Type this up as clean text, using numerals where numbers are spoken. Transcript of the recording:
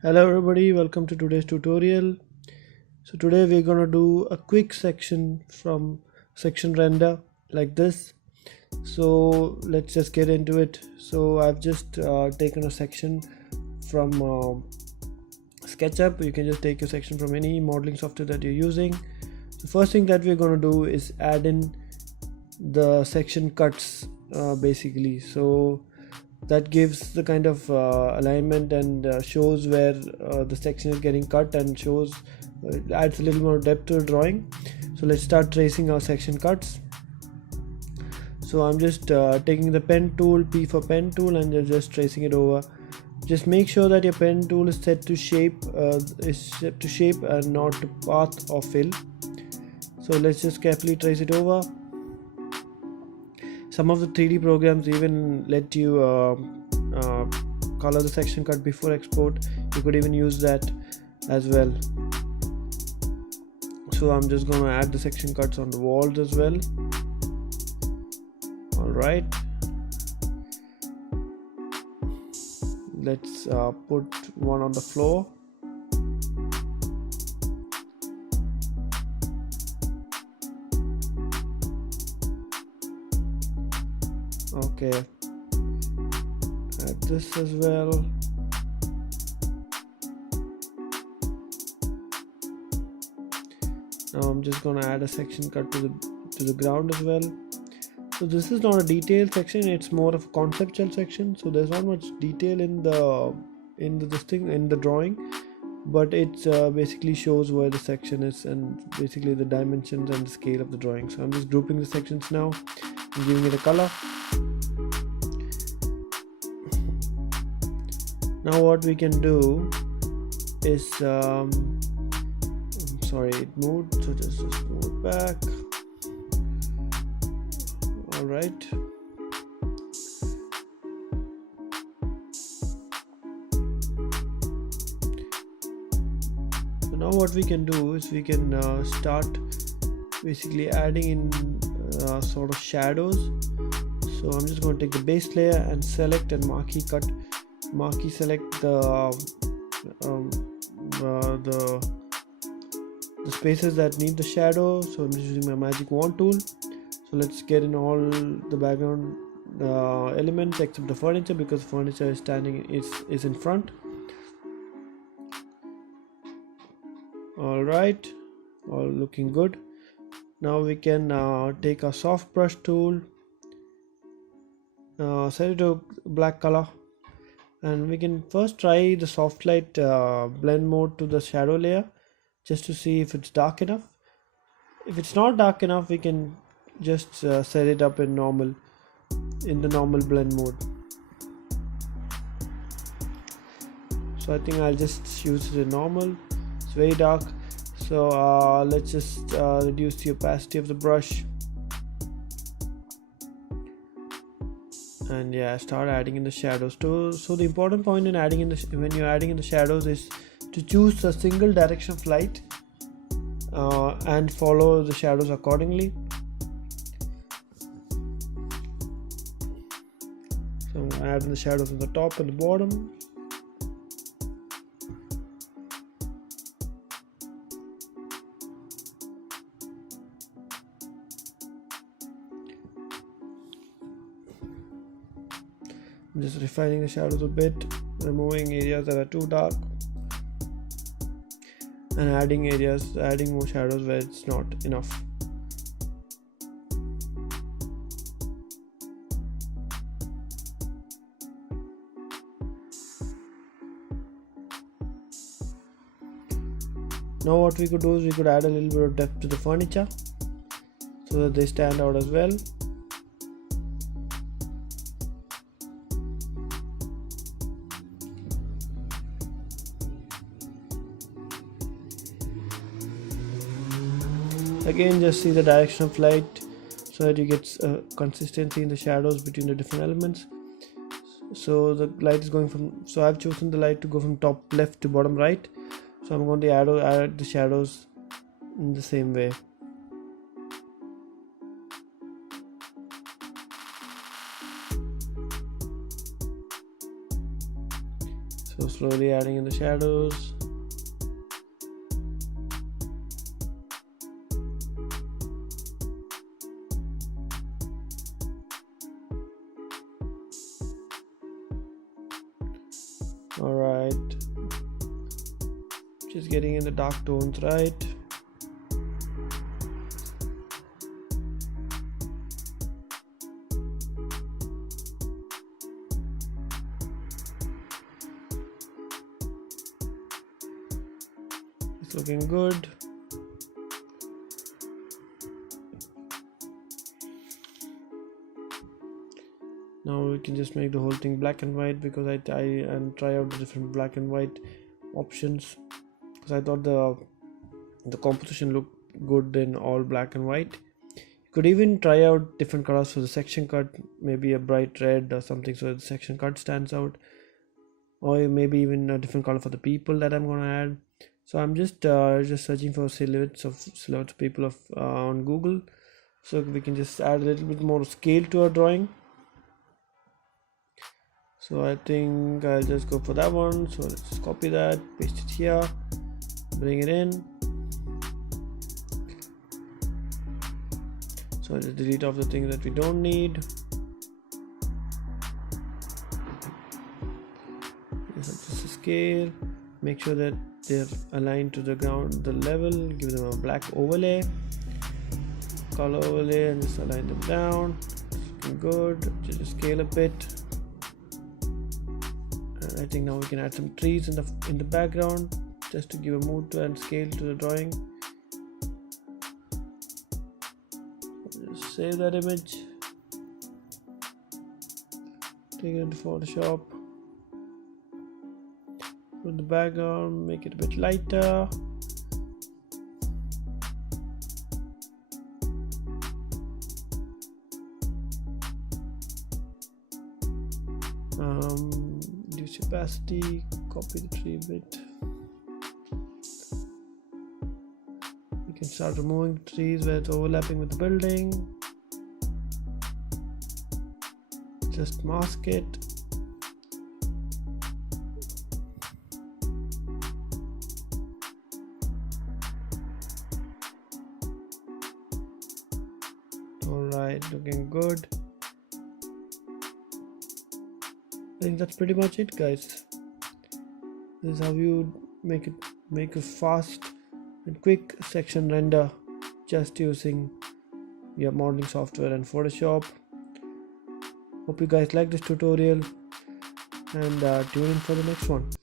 Hello everybody, welcome to today's tutorial. So today we're gonna do a quick section from section render like this. So let's just get into it. So I've just taken a section from SketchUp. You can just take your section from any modeling software that you're using. The first thing that we're gonna do is add in the section cuts basically. So that gives the kind of alignment and shows where the section is getting cut and shows adds a little more depth to the drawing. So let's start tracing our section cuts. So I'm just taking the pen tool, P for pen tool, and just tracing it over. Just make sure that your pen tool is set to shape and not to path or fill. So let's just carefully trace it over. Some of the 3D programs even let you color the section cut before export. You could even use that as well. So I'm just gonna add the section cuts on the walls as well. Alright, let's put one on the floor. Okay, add this as well. Now I'm just gonna add a section cut to the ground as well. So this is not a detailed section, it's more of a conceptual section. So there's not much detail in the drawing, but it basically shows where the section is and basically the dimensions and the scale of the drawing. So I'm just grouping the sections now and giving it a color. Now what we can do is sorry, it moved, so just move it back. Alright, so now what we can do is we can start basically adding in sort of shadows. So I'm just going to take the base layer and select and marquee select the spaces that need the shadow. So I'm just using my magic wand tool. So let's get in all the background elements except the furniture, because furniture is in front. Alright, all looking good. Now we can take a soft brush tool, set it to black color, and we can first try the soft light blend mode to the shadow layer just to see if it's dark enough. If it's not dark enough, we can just set it up in the normal blend mode. So I think I'll just use it in normal. It's very dark, so let's just reduce the opacity of the brush, and yeah, start adding in the shadows too. So the important point in when you're adding in the shadows is to choose a single direction of light and follow the shadows accordingly. So I'm adding the shadows on the top and the bottom. I'm just refining the shadows a bit, removing areas that are too dark and adding more shadows where it's not enough. Now what we could do is we could add a little bit of depth to the furniture so that they stand out as well. Again, just see the direction of light so that you get consistency in the shadows between the different elements. So the light is going from, so I've chosen the light to go from top left to bottom right. So I'm going to add the shadows in the same way. slowly adding in the shadows. Alright, just getting in the dark tones, right? It's looking good. Now we can just make the whole thing black and white, because I try out the different black and white options, because I thought the composition looked good in all black and white. You could even try out different colors for the section cut, maybe a bright red or something so the section cut stands out, or maybe even a different color for the people that I'm gonna add. So I'm just searching for silhouettes of people on Google, so we can just add a little bit more scale to our drawing. So I think I'll just go for that one. So let's just copy that, paste it here, bring it in. So I'll just delete off the things that we don't need. Just a scale, make sure that they're aligned to the ground, the level, give them a black overlay, color overlay, and just align them down. Looking good. Just scale a bit. I think now we can add some trees in the background, just to give a mood and scale to the drawing. Just save that image, take it into Photoshop, put the background, make it a bit lighter. Reduce opacity, copy the tree a bit. You can start removing the trees where it's overlapping with the building. Just mask it. Alright, looking good. I think that's pretty much it, guys. This is how you make a fast and quick section render just using your modeling software and Photoshop. Hope you guys like this tutorial, and tune in for the next one.